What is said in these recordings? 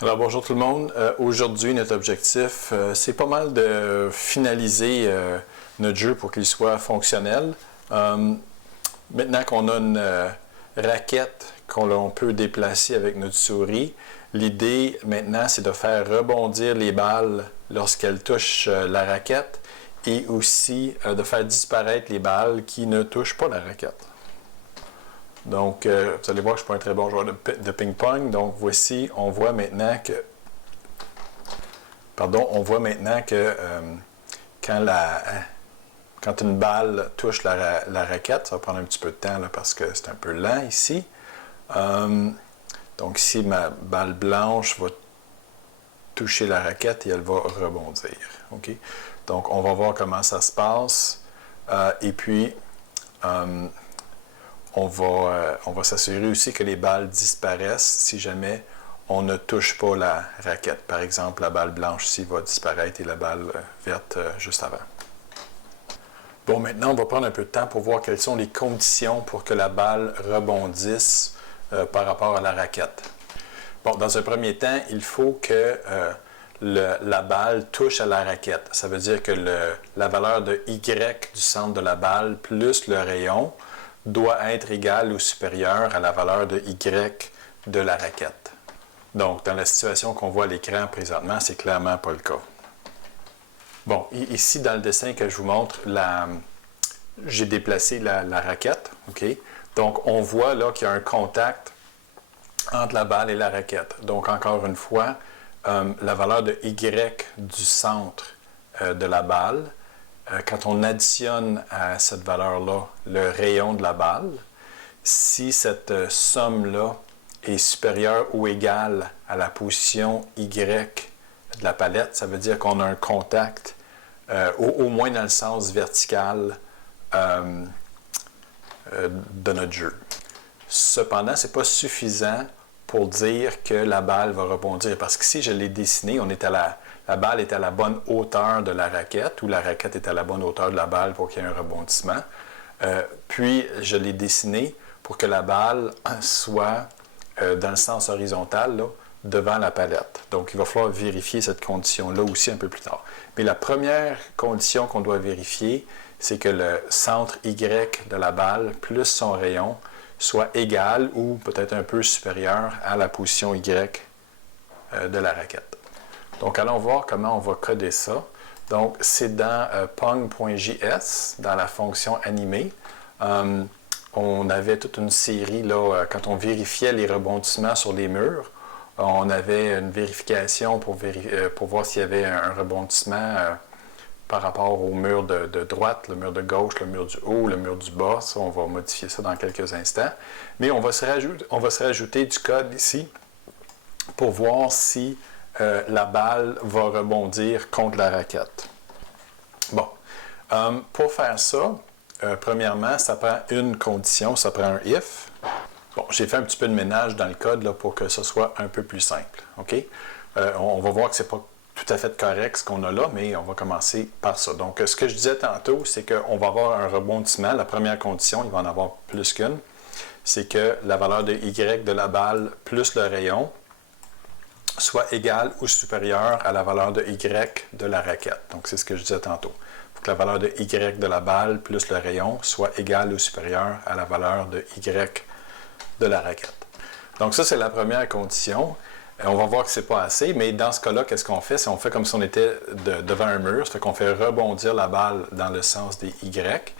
Alors bonjour tout le monde. Aujourd'hui, notre objectif, c'est pas mal de finaliser notre jeu pour qu'il soit fonctionnel. Maintenant qu'on a une raquette qu'on peut déplacer avec notre souris, l'idée maintenant, c'est de faire rebondir les balles lorsqu'elles touchent la raquette et aussi de faire disparaître les balles qui ne touchent pas la raquette. Donc, vous allez voir que je ne suis pas un très bon joueur de ping-pong. Donc, voici, on voit maintenant que quand une balle touche la raquette, ça va prendre un petit peu de temps là, parce que c'est un peu lent ici. Donc, ici, ma balle blanche va toucher la raquette et elle va rebondir. Okay? Donc, on va voir comment ça se passe. Et puis, on va s'assurer aussi que les balles disparaissent si jamais on ne touche pas la raquette. Par exemple, la balle blanche ici va disparaître et la balle verte juste avant. Bon, maintenant, on va prendre un peu de temps pour voir quelles sont les conditions pour que la balle rebondisse par rapport à la raquette. Bon, dans un premier temps, il faut que la balle touche à la raquette. Ça veut dire que la valeur de Y du centre de la balle plus le rayon doit être égal ou supérieur à la valeur de Y de la raquette. Donc, dans la situation qu'on voit à l'écran présentement, c'est clairement pas le cas. Bon, ici, dans le dessin que je vous montre, j'ai déplacé la raquette. Okay? Donc, on voit là qu'il y a un contact entre la balle et la raquette. Donc, encore une fois, la valeur de Y du centre de la balle, quand on additionne à cette valeur-là le rayon de la balle, si cette somme-là est supérieure ou égale à la position Y de la palette, ça veut dire qu'on a un contact au moins dans le sens vertical de notre jeu. Cependant, ce n'est pas suffisant pour dire que la balle va rebondir, parce que si je l'ai dessiné, la balle est à la bonne hauteur de la raquette, ou la raquette est à la bonne hauteur de la balle pour qu'il y ait un rebondissement. Puis, je l'ai dessiné pour que la balle soit dans le sens horizontal, là, devant la palette. Donc, il va falloir vérifier cette condition-là aussi un peu plus tard. Mais la première condition qu'on doit vérifier, c'est que le centre Y de la balle plus son rayon soit égal ou peut-être un peu supérieur à la position Y de la raquette. Donc, allons voir comment on va coder ça. Donc, c'est dans pong.js, dans la fonction animée. On avait toute une série, là, quand on vérifiait les rebondissements sur les murs, on avait une vérification pour voir s'il y avait un rebondissement par rapport au mur de droite, le mur de gauche, le mur du haut, le mur du bas. Ça, on va modifier ça dans quelques instants. Mais on va se rajouter du code ici pour voir si la balle va rebondir contre la raquette. Bon, pour faire ça, premièrement, ça prend une condition, ça prend un if. Bon, j'ai fait un petit peu de ménage dans le code là, pour que ce soit un peu plus simple. Okay? On va voir que ce n'est pas tout à fait correct ce qu'on a là, mais on va commencer par ça. Donc, ce que je disais tantôt, c'est qu'on va avoir un rebondissement. La première condition, il va en avoir plus qu'une, c'est que la valeur de Y de la balle plus le rayon soit égale ou supérieure à la valeur de Y de la raquette. Donc, c'est ce que je disais tantôt. Il faut que la valeur de Y de la balle plus le rayon soit égale ou supérieure à la valeur de Y de la raquette. Donc, ça, c'est la première condition. On va voir que ce n'est pas assez, mais dans ce cas-là, qu'est-ce qu'on fait? C'est on fait comme si on était devant un mur, ça fait qu'on fait rebondir la balle dans le sens des Y.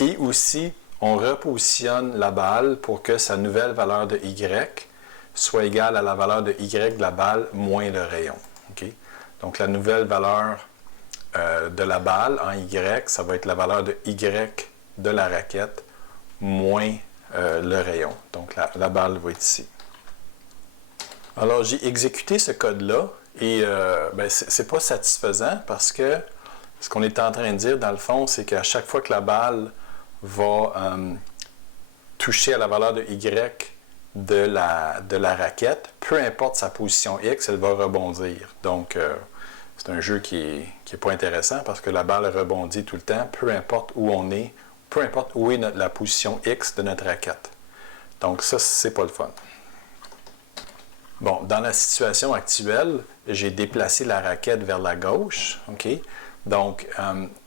Et aussi, on repositionne la balle pour que sa nouvelle valeur de Y soit égale à la valeur de Y de la balle moins le rayon. Okay? Donc, la nouvelle valeur de la balle en Y, ça va être la valeur de Y de la raquette moins le rayon. Donc, la balle va être ici. Alors, j'ai exécuté ce code-là et ce n'est pas satisfaisant parce que ce qu'on est en train de dire, dans le fond, c'est qu'à chaque fois que la balle va toucher à la valeur de Y de la raquette, peu importe sa position X, elle va rebondir. Donc, c'est un jeu qui n'est pas intéressant parce que la balle rebondit tout le temps, peu importe où on est, peu importe où est la position X de notre raquette. Donc, ça, c'est pas le fun. Bon, dans la situation actuelle, j'ai déplacé la raquette vers la gauche. OK? Donc,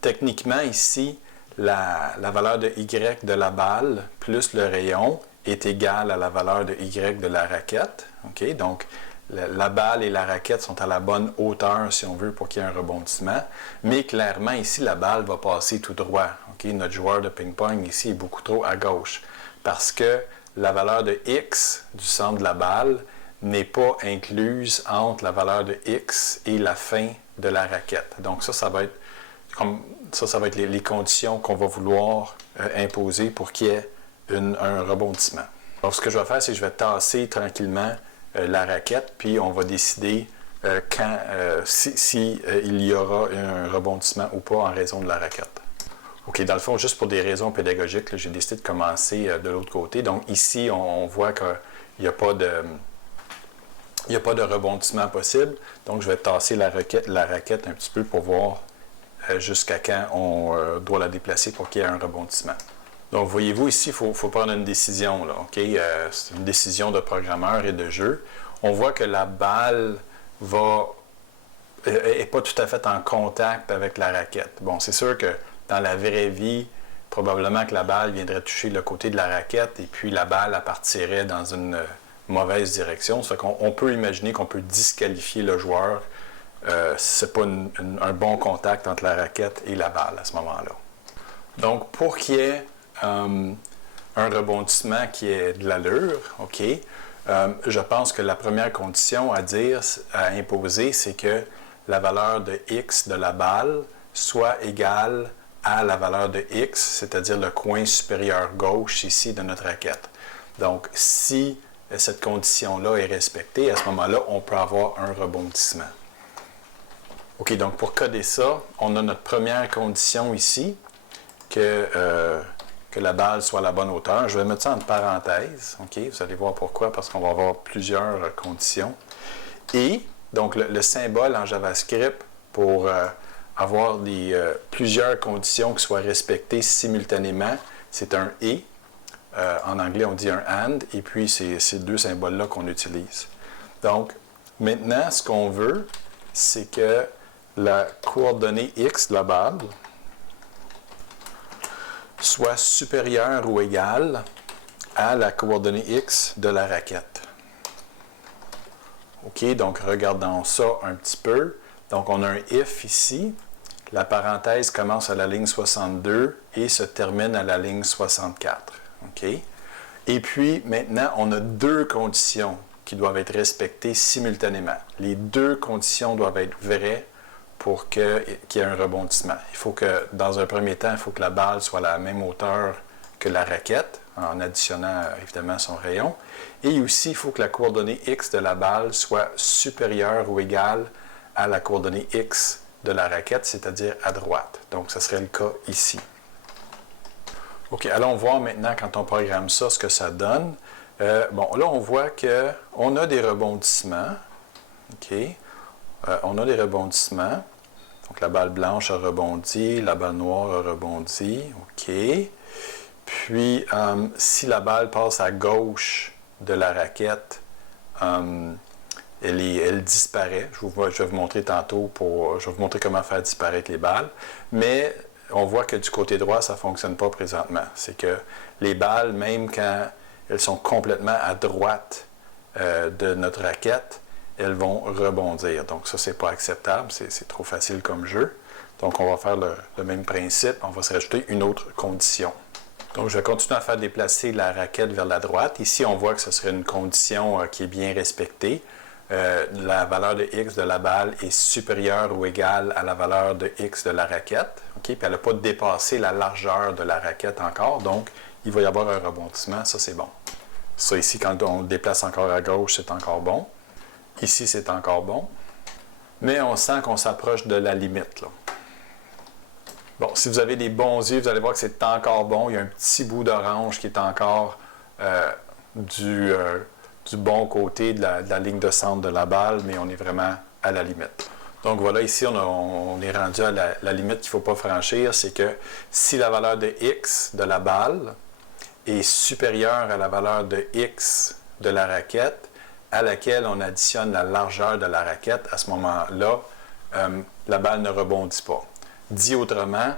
techniquement, ici, la valeur de Y de la balle plus le rayon est égale à la valeur de Y de la raquette. OK? Donc, la balle et la raquette sont à la bonne hauteur, si on veut, pour qu'il y ait un rebondissement. Mais clairement, ici, la balle va passer tout droit. OK? Notre joueur de ping-pong, ici, est beaucoup trop à gauche. Parce que la valeur de X du centre de la balle n'est pas incluse entre la valeur de X et la fin de la raquette. Donc ça va être les conditions qu'on va vouloir imposer pour qu'il y ait un rebondissement. Donc ce que je vais faire, c'est que je vais tasser tranquillement la raquette, puis on va décider si il y aura un rebondissement ou pas en raison de la raquette. OK, dans le fond, juste pour des raisons pédagogiques, j'ai décidé de commencer de l'autre côté. Donc ici, on voit qu'il n'y a pas de rebondissement possible. Donc je vais tasser la raquette un petit peu pour voir jusqu'à quand on doit la déplacer pour qu'il y ait un rebondissement. Donc voyez-vous ici, il faut prendre une décision. Là, OK? C'est une décision de programmeur et de jeu. On voit que la balle n'est pas tout à fait en contact avec la raquette. Bon, c'est sûr que dans la vraie vie, probablement que la balle viendrait toucher le côté de la raquette et puis la balle elle partirait dans une mauvaise direction. Ça fait qu'on peut imaginer qu'on peut disqualifier le joueur si ce n'est pas un bon contact entre la raquette et la balle à ce moment-là. Donc, pour qu'il y ait un rebondissement qui ait de l'allure, OK, je pense que la première condition à imposer, c'est que la valeur de X de la balle soit égale à la valeur de X, c'est-à-dire le coin supérieur gauche ici de notre raquette. Donc, si cette condition-là est respectée, à ce moment-là, on peut avoir un rebondissement. OK, donc pour coder ça, on a notre première condition ici, que la balle soit à la bonne hauteur. Je vais mettre ça entre parenthèses. OK, vous allez voir pourquoi, parce qu'on va avoir plusieurs conditions. Et, donc le symbole en JavaScript pour avoir plusieurs conditions qui soient respectées simultanément, c'est un « et ». En anglais, on dit un « and », et puis c'est ces deux symboles-là qu'on utilise. Donc, maintenant, ce qu'on veut, c'est que la coordonnée x de la balle soit supérieure ou égale à la coordonnée x de la raquette. OK, donc regardons ça un petit peu. Donc, on a un « if » ici. La parenthèse commence à la ligne 62 et se termine à la ligne 64. OK? Et puis, maintenant, on a deux conditions qui doivent être respectées simultanément. Les deux conditions doivent être vraies pour qu'il y ait un rebondissement. Il faut que, dans un premier temps, il faut que la balle soit à la même hauteur que la raquette, en additionnant évidemment son rayon. Et aussi, il faut que la coordonnée x de la balle soit supérieure ou égale à la coordonnée x de la raquette, c'est-à-dire à droite. Donc, ce serait le cas ici. OK, allons voir maintenant, quand on programme ça, ce que ça donne. Bon, là, on voit qu'on a des rebondissements. OK, on a des rebondissements. Donc, la balle blanche a rebondi, la balle noire a rebondi. OK. Puis, si la balle passe à gauche de la raquette, elle disparaît. Je vais vous montrer tantôt je vais vous montrer comment faire disparaître les balles. Mais on voit que du côté droit, ça ne fonctionne pas présentement. C'est que les balles, même quand elles sont complètement à droite de notre raquette, elles vont rebondir. Donc ça, c'est pas acceptable. C'est trop facile comme jeu. Donc on va faire le même principe. On va se rajouter une autre condition. Donc je vais continuer à faire déplacer la raquette vers la droite. Ici, on voit que ce serait une condition qui est bien respectée. La valeur de x de la balle est supérieure ou égale à la valeur de x de la raquette. Okay? Puis elle n'a pas dépassé la largeur de la raquette encore, donc il va y avoir un rebondissement, ça c'est bon. Ça ici, quand on le déplace encore à gauche, c'est encore bon. Ici, c'est encore bon. Mais on sent qu'on s'approche de la limite, là. Bon, si vous avez des bons yeux, vous allez voir que c'est encore bon. Il y a un petit bout d'orange qui est encore du bon côté de la ligne de centre de la balle, mais on est vraiment à la limite. Donc voilà, ici, on est rendu à la limite qu'il ne faut pas franchir, c'est que si la valeur de x de la balle est supérieure à la valeur de x de la raquette, à laquelle on additionne la largeur de la raquette, à ce moment-là, la balle ne rebondit pas. Dit autrement,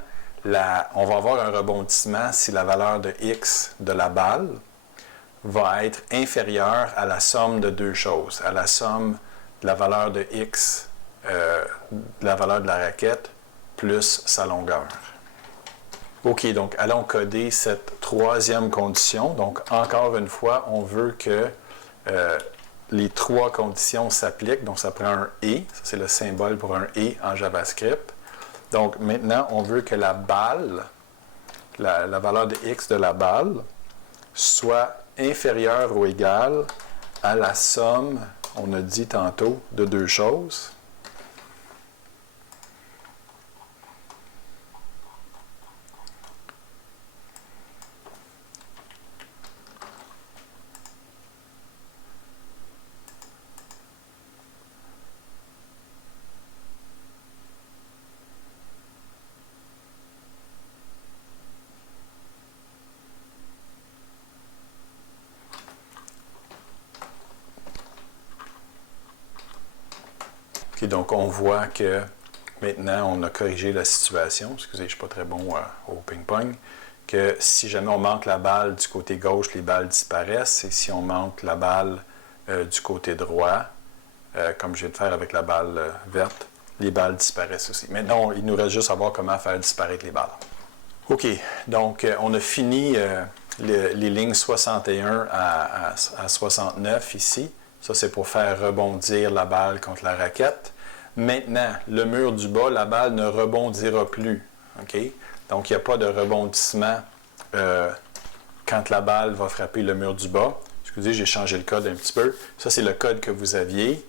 on va avoir un rebondissement si la valeur de x de la balle va être inférieure à la somme de deux choses, à la somme de la valeur de x, de la valeur de la raquette, plus sa longueur. OK, donc allons coder cette troisième condition. Donc, encore une fois, on veut que les trois conditions s'appliquent. Donc, ça prend un « et ». Ça, c'est le symbole pour un « et » en JavaScript. Donc, maintenant, on veut que la balle, la valeur de x de la balle, soit inférieure ou égale à la somme, on a dit tantôt, de deux choses. Okay, donc, on voit que maintenant, on a corrigé la situation. Excusez, je ne suis pas très bon au ping-pong. Que si jamais on manque la balle du côté gauche, les balles disparaissent. Et si on manque la balle du côté droit, comme je viens de faire avec la balle verte, les balles disparaissent aussi. Maintenant, il nous reste juste à voir comment faire disparaître les balles. OK, donc on a fini les lignes 61 à 69 ici. Ça, c'est pour faire rebondir la balle contre la raquette. Maintenant, le mur du bas, la balle ne rebondira plus. Okay? Donc, il n'y a pas de rebondissement quand la balle va frapper le mur du bas. Excusez, j'ai changé le code un petit peu. Ça, c'est le code que vous aviez.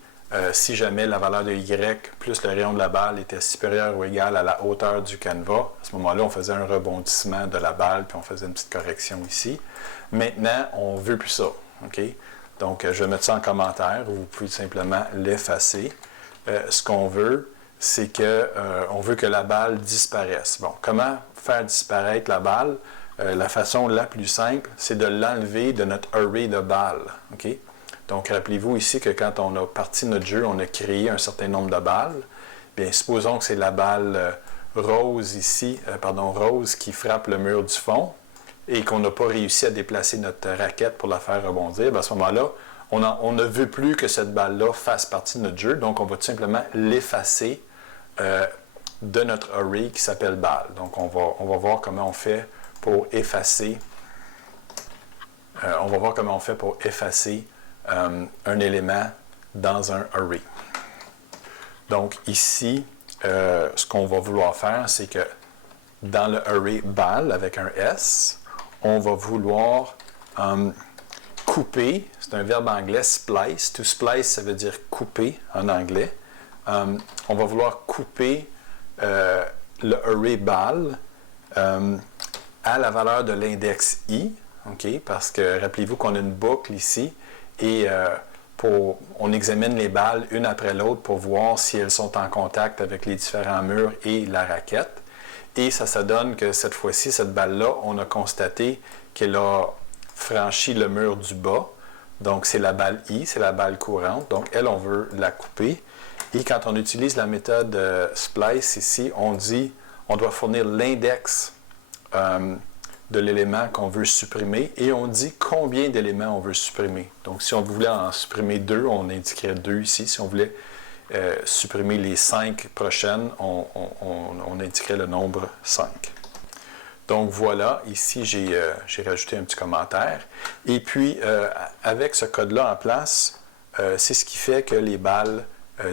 Si jamais la valeur de y plus le rayon de la balle était supérieur ou égal à la hauteur du canevas, à ce moment-là, on faisait un rebondissement de la balle, puis on faisait une petite correction ici. Maintenant, on ne veut plus ça. Okay? Donc, je vais mettre ça en commentaire, ou vous pouvez simplement l'effacer. Ce qu'on veut, c'est qu'on veut que la balle disparaisse. Bon, comment faire disparaître la balle? La façon la plus simple, c'est de l'enlever de notre array de balles. Okay? Donc, rappelez-vous ici que quand on a parti notre jeu, on a créé un certain nombre de balles. Bien, supposons que c'est la balle rose ici, rose qui frappe le mur du fond, et qu'on n'a pas réussi à déplacer notre raquette pour la faire rebondir, bien à ce moment-là, on ne veut plus que cette balle-là fasse partie de notre jeu, donc on va tout simplement l'effacer de notre array qui s'appelle balle. Donc on va voir comment on fait pour effacer un élément dans un array. Donc ici, ce qu'on va vouloir faire, c'est que dans le array balle avec un S, on va vouloir couper, c'est un verbe anglais, splice. To splice, ça veut dire couper en anglais. On va vouloir couper le array balle à la valeur de l'index i, okay? Parce que rappelez-vous qu'on a une boucle ici et on examine les balles une après l'autre pour voir si elles sont en contact avec les différents murs et la raquette. Et ça donne que cette fois-ci, cette balle-là, on a constaté qu'elle a franchi le mur du bas. Donc, c'est la balle I, c'est la balle courante. Donc, elle, on veut la couper. Et quand on utilise la méthode splice ici, on dit on doit fournir l'index de l'élément qu'on veut supprimer et on dit combien d'éléments on veut supprimer. Donc, si on voulait en supprimer 2, on indiquerait 2 ici. Si on voulait supprimer les 5 prochaines, on indiquerait le nombre 5. Donc voilà, ici j'ai rajouté un petit commentaire. Et puis, avec ce code-là en place, c'est ce qui fait que les balles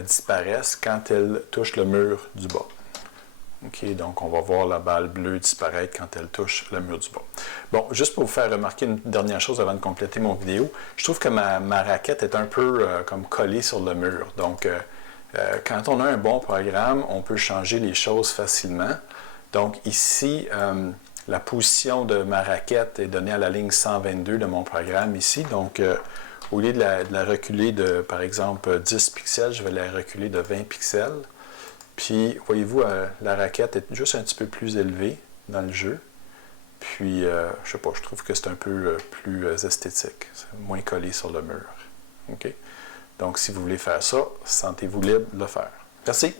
disparaissent quand elles touchent le mur du bas. OK, donc on va voir la balle bleue disparaître quand elle touche le mur du bas. Bon, juste pour vous faire remarquer une dernière chose avant de compléter mon vidéo, je trouve que ma raquette est un peu comme collée sur le mur. Donc, quand on a un bon programme, on peut changer les choses facilement. Donc ici, la position de ma raquette est donnée à la ligne 122 de mon programme ici. Donc, au lieu de la reculer de, par exemple, 10 pixels, je vais la reculer de 20 pixels. Puis, voyez-vous, la raquette est juste un petit peu plus élevée dans le jeu. Puis, je ne sais pas, je trouve que c'est un peu plus esthétique. C'est moins collé sur le mur. OK? Donc, si vous voulez faire ça, sentez-vous libre de le faire. Merci.